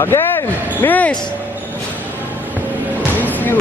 Again! Miss! Miss you.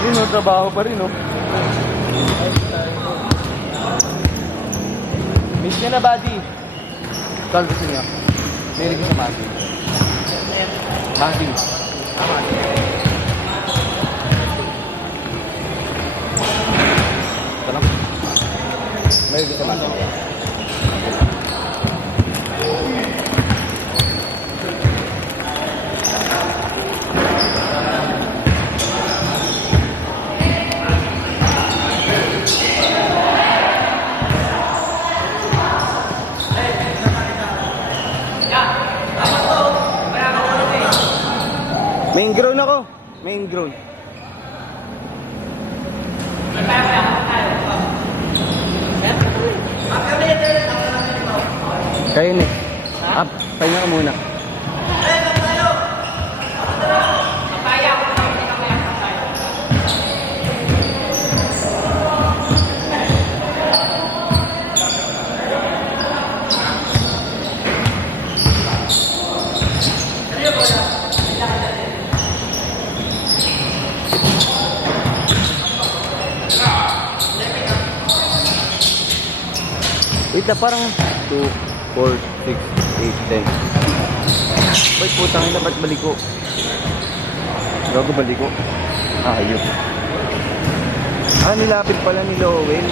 Yun o, trabaho pa rin o. Miss niya na, buddy. Call gusto niya. Meron ko sa Mati. Mati. Ito lang. Meron ko sa Mati. Main ground ako. Main ground. Kayo ni. Up. Pahinga ka muna. Wait na, parang 2, 4, 6, 8, 10. Ba't putang ina, ba't baliko? Gago baliko? Ah, yun. Ah, nilapit pala ni Lowell.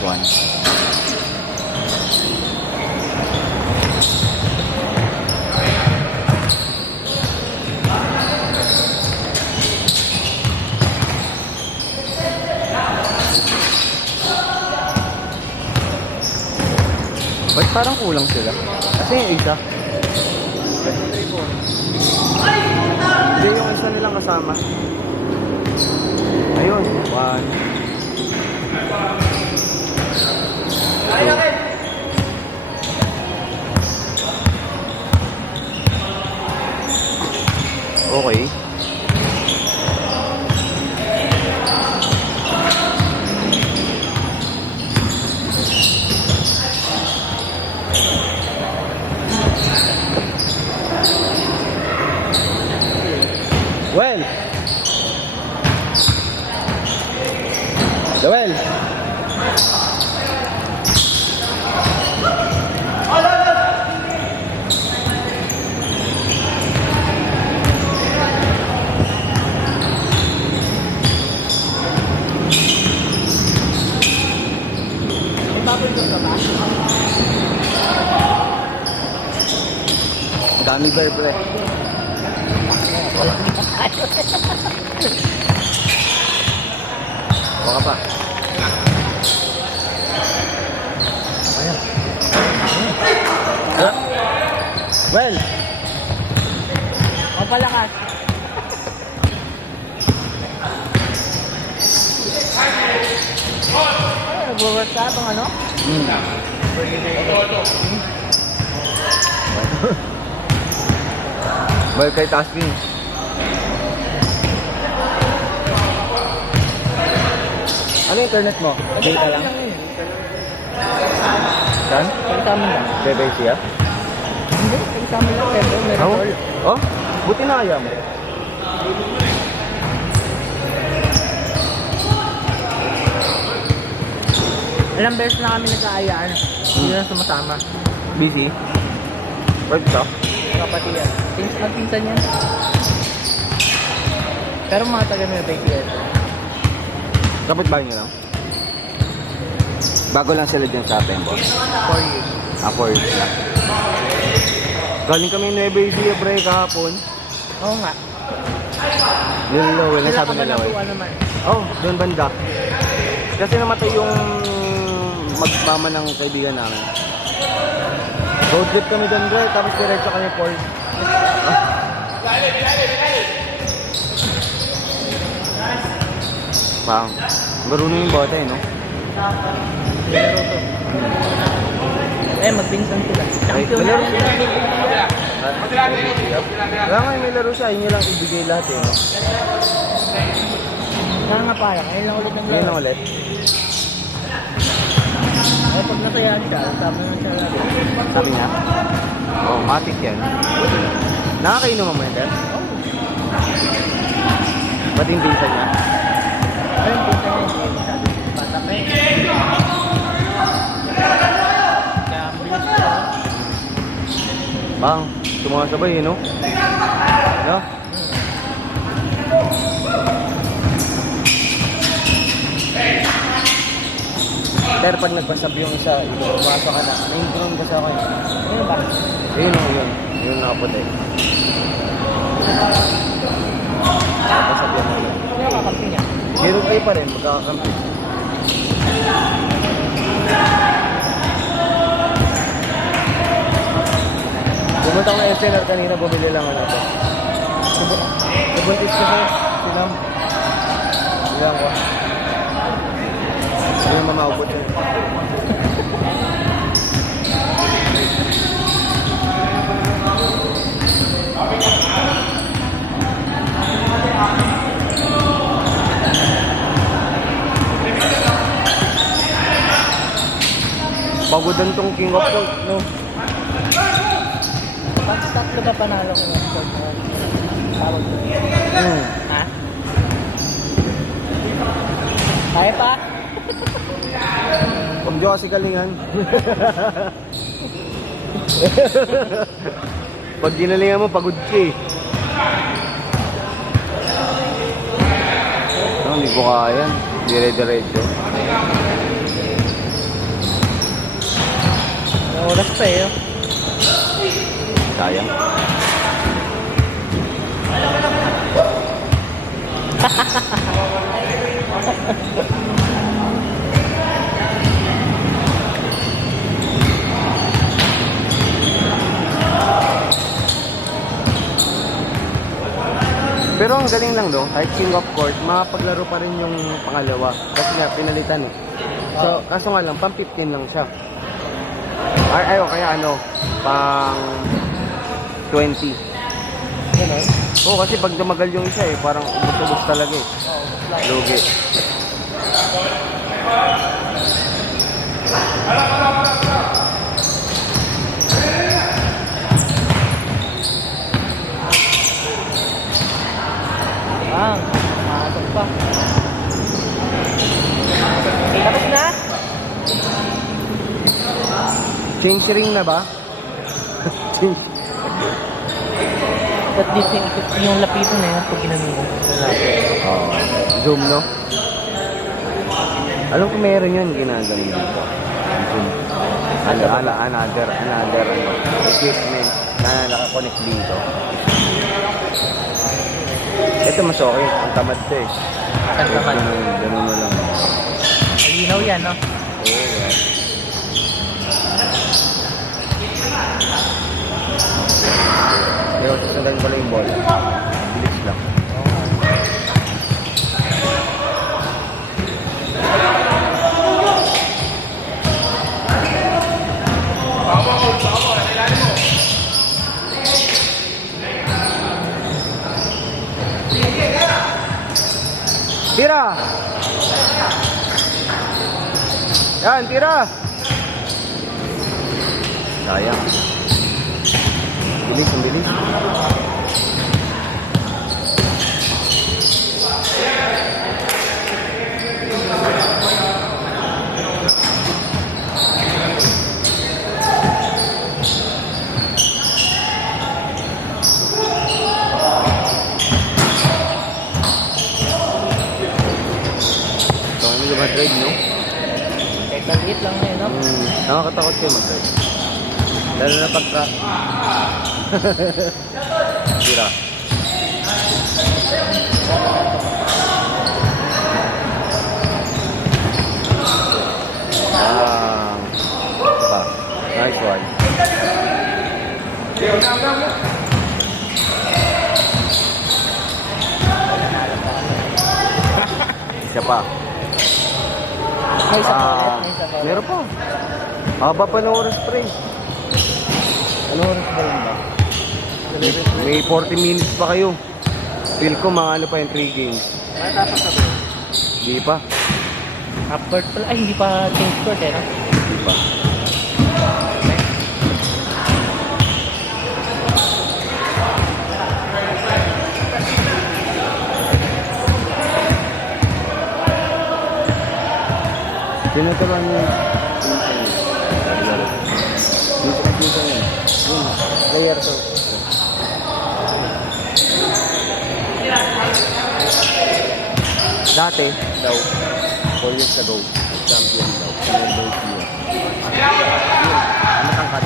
One. Ba't parang kulang sila? Kasi yung isa. Hindi yung isa nilang kasama. Ayun. 1. Okay. Well. Joel. Dami ba pre? Baka pa. Ayan. Well. Mapalakas. Nag-work ka itong ano? Balik kay tasking. Ano internet mo? Data lang? Saan? Pagkamin lang. Bebay siya? Hindi, pagkamin lang. Pero meron Oh? call. Oh? Buti na kaya mo. Ilang beses na kami nag-aayaan. Hindi na sumasama. Busy? Work ka? Kapatid yan. Magpinsan yan. Pero mga taga may BTS. Kapit bahay niyo lang? Bago lang sila dyan sa Tembo. 4 years. 4 years lang. Galing kami Nueva Ecija, pre, kahapon. Oo nga. Nililawin, Sila nasabi ka ba nilawin. nakuha naman? Oh, doon banda. Kasi namatay yung magmama ng kaibigan namin. Road trip kami doon, bro. Tapos diretso kami Paul. Pang, marunong yung bote, no? Laro to. Magpinsan sila. Champion na malaro yan. Kaya nga may laro siya, yun lang ibigay lahat, eh. No? Kaya nga parang, ngayon lang ulit ng Ngayon laro. lang ulit. Pag nasayaan siya, sabi naman siya laro. Sabi niya, oh, matik yan. Nakakainom mo yan, Dad? Ba't yung pinsan niya? Ayun, pinsan niya. Sabi, bata pa eh. Kaya, bilis siya. Bang, sumasabay, no? No? Pero pag nagpasab yung isa, pumasok ka na. May drone kasi ako yun. Ayun ba? Yun o yun. Yun nakaputi. Nagpasab yung mga. Ano yung kakampi niya? Zero kayo pa rin, magkakakampi. Pumunta ko na SNR kanina, bumili lang ano to. Nabuntis ko siya, sinam. Bilang ko. Hindi yung mamaubot yun. Pagodan tong King of Court, no? Tatlo ba panalo ko ng sport na tawag ko? Ha? Kaya pa? Huwag nyo kasi kalingan. Pag ginalingan mo, pagod ka eh. No, hindi ko kaya. Dire-diretso. May oras pa eh. Sayang. Pero ang galing lang no, kahit King of Court, makapaglaro pa rin yung pangalawa. Kasi nga, pinalitan eh. So, kaso nga lang, pang 15 lang siya. Ay, o kaya ano, pang 20. Ganun? Oo, kasi pag dumagal yung isa eh, parang ubos-ubos talaga eh. Oo, Lugi. Maatog pa. Tapos na? Change ring na ba? Change. Ba't dito yung lapitan na yun pag ginamit mo? Oh, zoom no? Alam ko meron yun ginagaling dito. Zoom. Another equipment na nakakonect dito. Ito mas okay. Ang tamad to eh. Ang tamad. Ganun na lang. Malinaw yan, no? Oo, yeah. Pero susundan ko lang yung bola. Bilis lang. Tira! Yan, tira! Sayang. Bilis, ang bilis. Ito kami mag-drive, no? Kahit maliit lang na yun, no? Nakakatakot kayo mag-drive. Lalo na pag-truck. Tira. Pa. Nice one. Siya pa. May isa pa ulit, may isa pa ulit. Meron pa. Haba pa ng oras, pre. Ano oras ba yun ba? May 40 minutes pa kayo. Feel ko mga ano pa yung 3 games. Matapos na ba? Hindi pa. Half court pala. Ay, hindi pa change court eh, no? Hindi pa. Tinuturuan niyo dito niya. Layer 2. Dati daw, 4 years ago, champion daw. Champion daw siya. Yun, matangkad.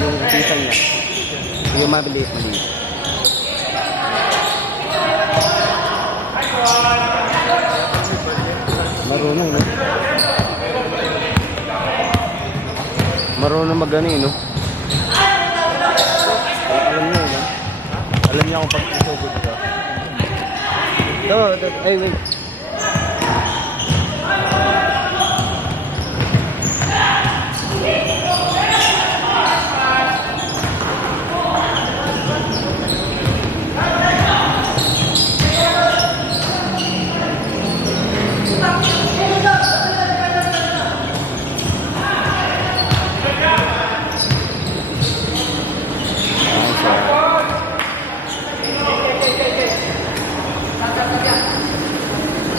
Yung bisa niya. Yung mabilis. Marunong, no? Marunong mag-ano, no? Alam niya, no? Alam niya kung pag-isugod ka. Ito, ay, wait.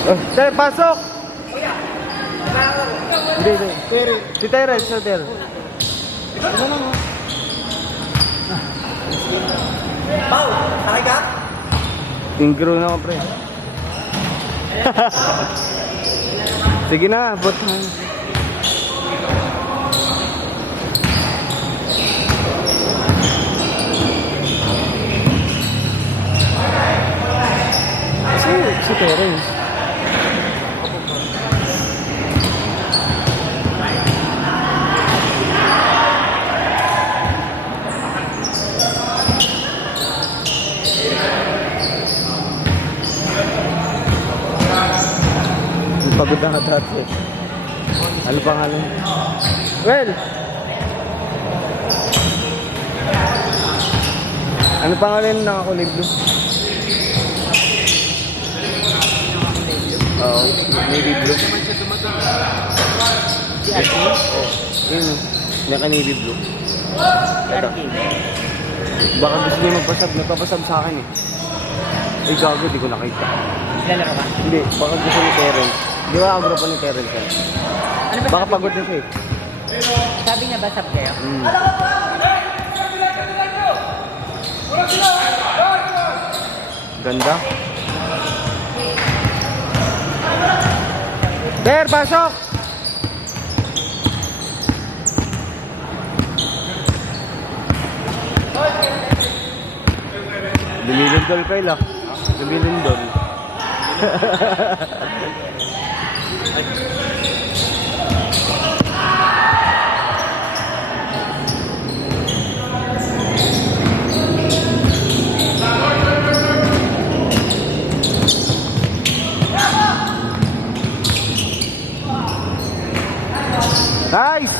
Oh, Ter, pasok! Hindi. Si Terence, si Ter. Pau, sakay ka? Tingkiro na ako, pre. Sige na, but... Si Terence. Pagod na ka dati. Ano pangalan? Well! Ano pangalan ng nakakulay blue? Oo, navy blue. Si Arkin? Oo, yun o. Naka-navy blue. Si Arkin. Baka gusto niya magpasab. Nagpapasab sa akin eh. Ay gago, di ko nakita. Lalaro ka? Hindi, baka gusto ni Terence. Di ba ang grupo ni Terence yan? Ano ba Baka sabi pagod niya? na siya eh. Sabi niya ba sab kayo? Ganda. Ter, pasok! Lumilindol kayo lang. Lumilindol. Nice!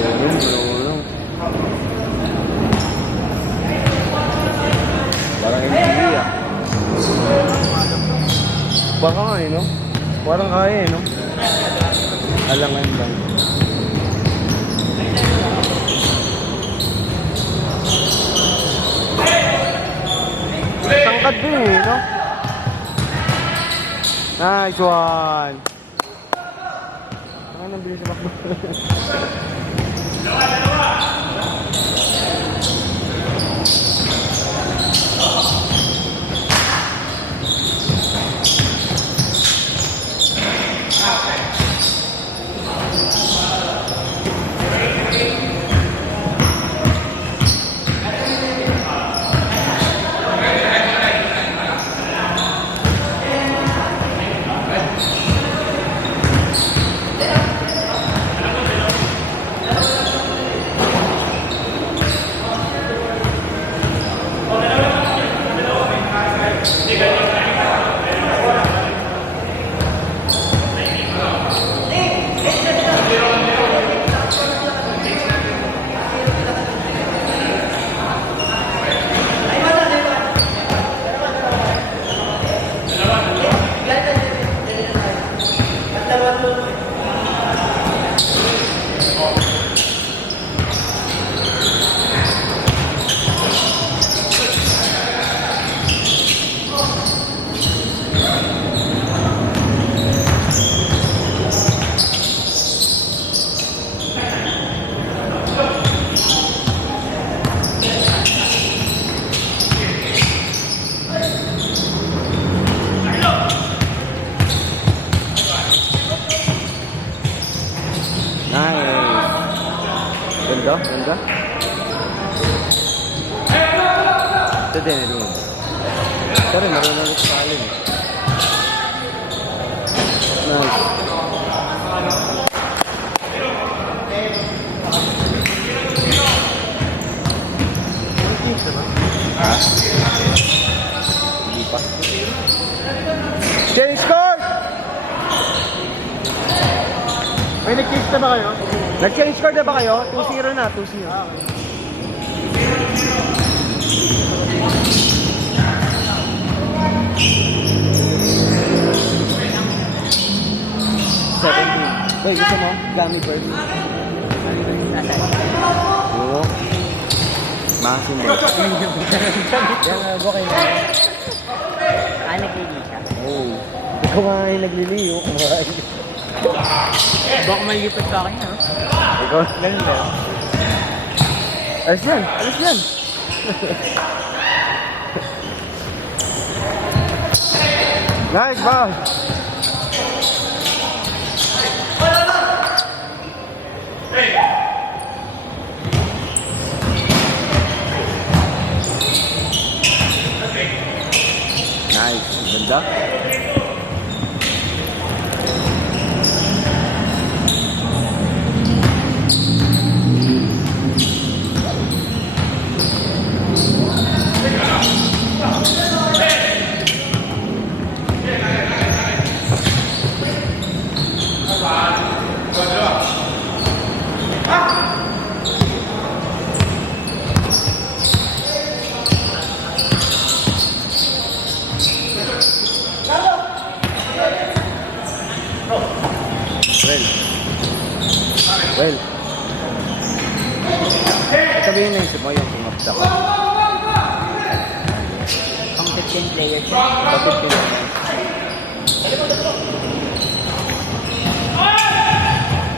Bulong. Parang hindi ah. Baka nga eh, no? Parang kaya no? Alangan lang. Tangkad din no? Nice one! Ano nang bilis makbo? Ganda, ganda. Ito din, ito din. Ito rin, marunong ito sa alin. Nice. Ha? Hindi pa. Change court! May nag-change na ba kayo? Nag-change card na ba kayo? 2-0 na, 2-0. Ah, okay. Boy, gusto mo? Gummy bird. Oo. Masin ba? Yan, bukay na. Ah, naglili siya. Oo. Ikaw nga ay nagliliyo. Kumain. Baka malipad sa akin, ha? Ikaw? Ganun ba? Alas yan! Alas yan! Nice ball! Nice. Ganda. Well. Sabihin na yung mo yung pumapta ko. Pang 15 players siya. Bakit yun?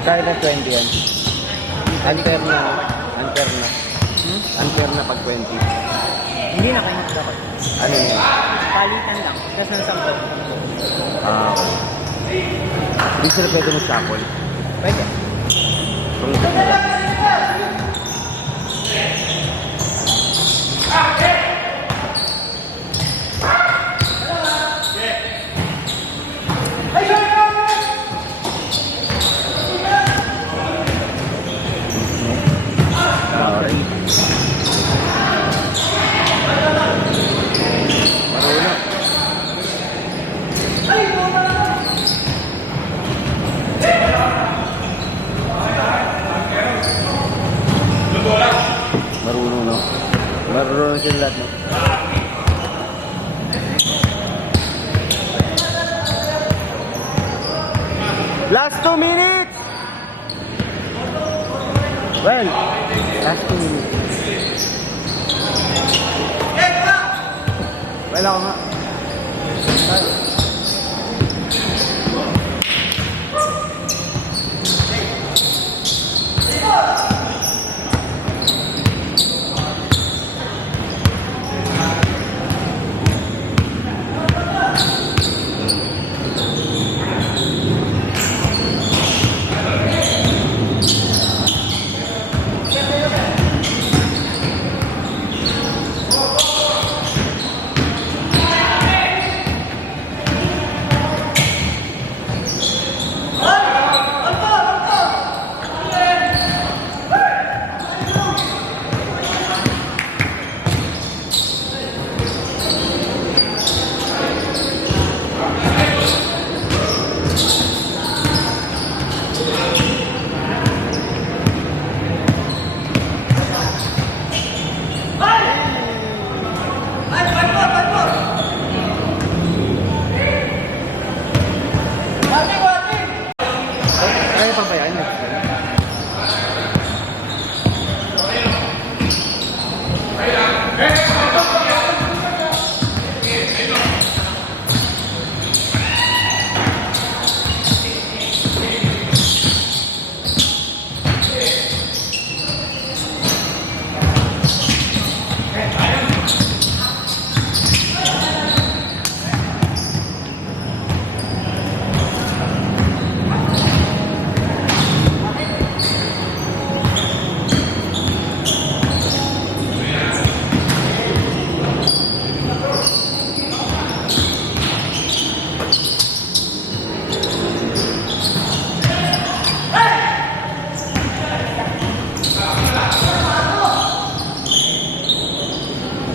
Kaya na 20 yan. Unfair na. Unfair na. Unfair na pag 20. Hindi na kayo dapat. Ano yun? Palitan lang. Tapos ng 10. Ah. Hindi sila pwede mag-couple. Pwede. Kung ito nila. Last 2 minutes! Well, last 2 minutes. Well, ako nga. Kaya pa ba yan?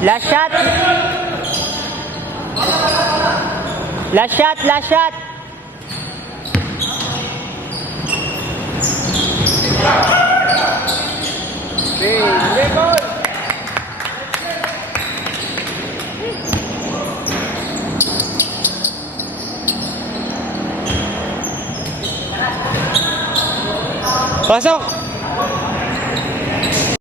Last shot. Last shot, last shot. Okay, record! Pasok!